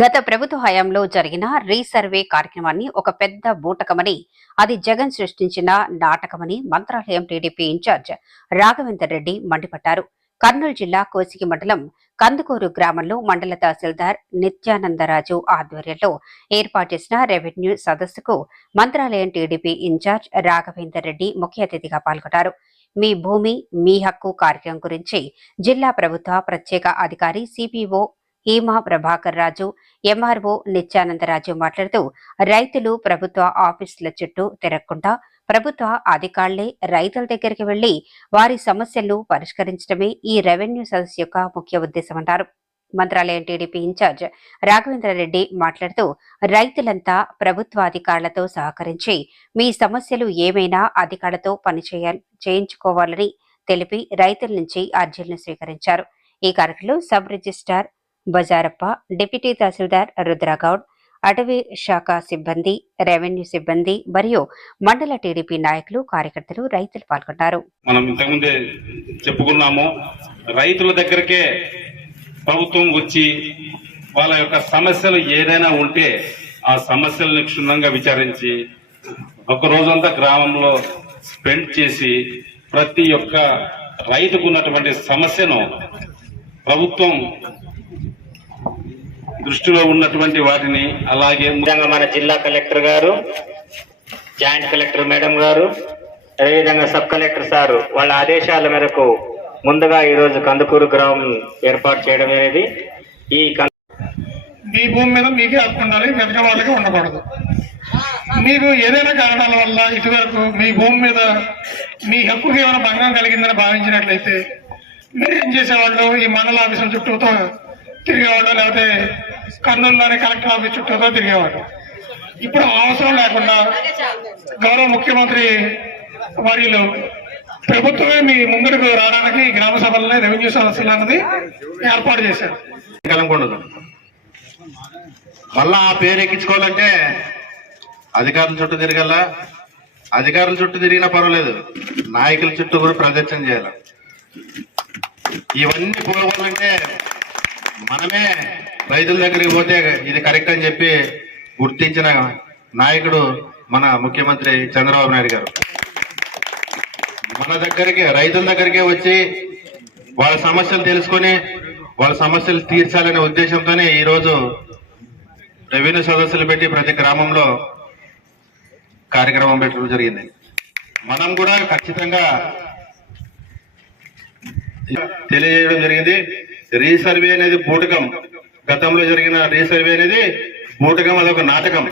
గత ప్రభుత్వ హయాంలో జరిగిన రీసర్వే కార్యక్రమాన్ని ఒక పెద్ద బూటకమని, అది జగన్ సృష్టించిన నాటకమని మంత్రాలయం టీడీపీ ఇన్ఛార్జ్ రాఘవేందర్ రెడ్డి మండిపడ్డారు. కర్నూలు జిల్లా కోసిగి మండలం కందుకూరు గ్రామంలో మండల తహసీల్దార్ నిత్యానందరాజు ఆధ్వర్యంలో ఏర్పాటు చేసిన రెవెన్యూ సదస్సుకు మంత్రాలయం టీడీపీ ఇన్ఛార్జ్ రాఘవేందర్ రెడ్డి ముఖ్య అతిథిగా పాల్గొన్నారు. మీ భూమి మీ హక్కు కార్యక్రమం గురించి జిల్లా ప్రభుత్వ ప్రత్యేక అధికారి సిపిఓ హీమా ప్రభాకర్ రాజు, ఎంఆర్ఓ నిత్యానందరాజు మాట్లాడుతూ, రైతులు ప్రభుత్వ ఆఫీసుల చుట్టూ తిరగకుండా ప్రభుత్వ అధికారులే రైతుల దగ్గరికి వెళ్లి వారి సమస్యలను పరిష్కరించడమే ఈ రెవెన్యూ సదస్సు యొక్క ముఖ్య ఉద్దేశమన్నారు. మంత్రాలయం టీడీపీ ఇన్ఛార్జ్ రాఘవేంద్రరెడ్డి మాట్లాడుతూ, రైతులంతా ప్రభుత్వాధికారులతో సహకరించి మీ సమస్యలు ఏమైనా అధికారులతో చేయించుకోవాలని తెలిపి రైతుల నుంచి అర్జీలను స్వీకరించారు. ఈ కార్యక్రమంలో సబ్ రిజిస్ట్రార్ బజారప్ప, డిప్యూటీ తహసీల్దార్ రుద్రగౌడ్, అటవీ శాఖ సిబ్బంది, రెవెన్యూ సిబ్బంది మరియు మండల టీడీపీ నాయకులు, కార్యకర్తలు, రైతులు పాల్గొన్నారు. మనం ఇంతకుముందే చెప్పుకున్నాము, రైతుల దగ్గరకే ప్రభుత్వం వచ్చి వాళ్ళ యొక్క సమస్యలు ఏదైనా ఉంటే ఆ సమస్యలను క్షుణ్ణంగా విచారించి ఒక రోజంతా గ్రామంలో స్పెండ్ చేసి ప్రతి ఒక్క రైతుకు ఉన్నటువంటి సమస్యను ప్రభుత్వం దృష్టిలో ఉన్నటువంటి వాటిని, అలాగే మన జిల్లా కలెక్టర్ గారు, జాయింట్ కలెక్టర్ మేడం గారు, అదేవిధంగా సబ్ కలెక్టర్ సారు వాళ్ళ ఆదేశాల మేరకు ముందుగా ఈరోజు కందుకూరు గ్రామం ఏర్పాటు చేయడం అనేది, ఈ మీ భూమి మీద మీకే హక్కు ఉండాలి, వెతక వాళ్ళకి ఉండకూడదు. మీకు ఏదైనా కారణాల వల్ల ఇటువరకు మీ భూమి మీద మీ హక్కుకి ఏమైనా భంగం కలిగిందని భావించినట్లయితే మీరు ఏం చేసేవాళ్ళు, ఈ మండల ఆఫీసుల చుట్టూతో తిరిగేవాళ్ళు, లేకపోతే కర్నూలులోని కలెక్టర్ ఆఫీస్ చుట్టూతో తిరిగేవాళ్ళు. ఇప్పుడు అవసరం లేకుండా గౌరవ ముఖ్యమంత్రి వర్యులు ప్రభుత్వమే మీ ముందుకు రావడానికి గ్రామ సభలని, రెవెన్యూ సదస్సులు అన్నది ఏర్పాటు చేశారు. మళ్ళా ఆ పేరు ఎక్కించుకోవాలంటే అధికారుల చుట్టూ తిరగల, అధికారుల చుట్టూ తిరిగినా పర్వాలేదు, నాయకుల చుట్టూ కూడా ప్రదర్శన చేయాలి. ఇవన్నీ పోవాలంటే మనమే రైతుల దగ్గరికి పోతే ఇది కరెక్ట్ అని చెప్పి గుర్తించిన నాయకుడు మన ముఖ్యమంత్రి చంద్రబాబు నాయుడు గారు. మన దగ్గరికి, రైతుల దగ్గరికే వచ్చి వాళ్ళ సమస్యలు తెలుసుకొని వాళ్ళ సమస్యలు తీర్చాలనే ఉద్దేశంతోనే ఈరోజు రెవెన్యూ సదస్సులు పెట్టి ప్రతి గ్రామంలో కార్యక్రమం పెట్టడం జరిగింది. మనం కూడా ఖచ్చితంగా తెలియజేయడం జరిగింది. రీసర్వే అనేది బూటకం, గతంలో జరిగిన రీసర్వే అనేది బూటకం, అదొక నాటకం,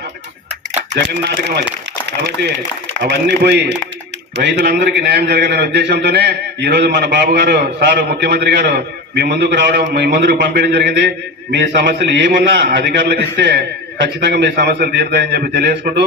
జగన్ నాటకం అది. కాబట్టి అవన్నీ పోయి రైతులందరికీ న్యాయం జరగాలనే ఉద్దేశంతోనే ఈ రోజు మన బాబు గారు సారు ముఖ్యమంత్రి గారు మీ ముందుకు రావడం, మీ ముందుకు పంపించడం జరిగింది. మీ సమస్యలు ఏమున్నా అధికారులకు ఇస్తే ఖచ్చితంగా మీ సమస్యలు తీరుతాయని చెప్పి తెలియజేసుకుంటూ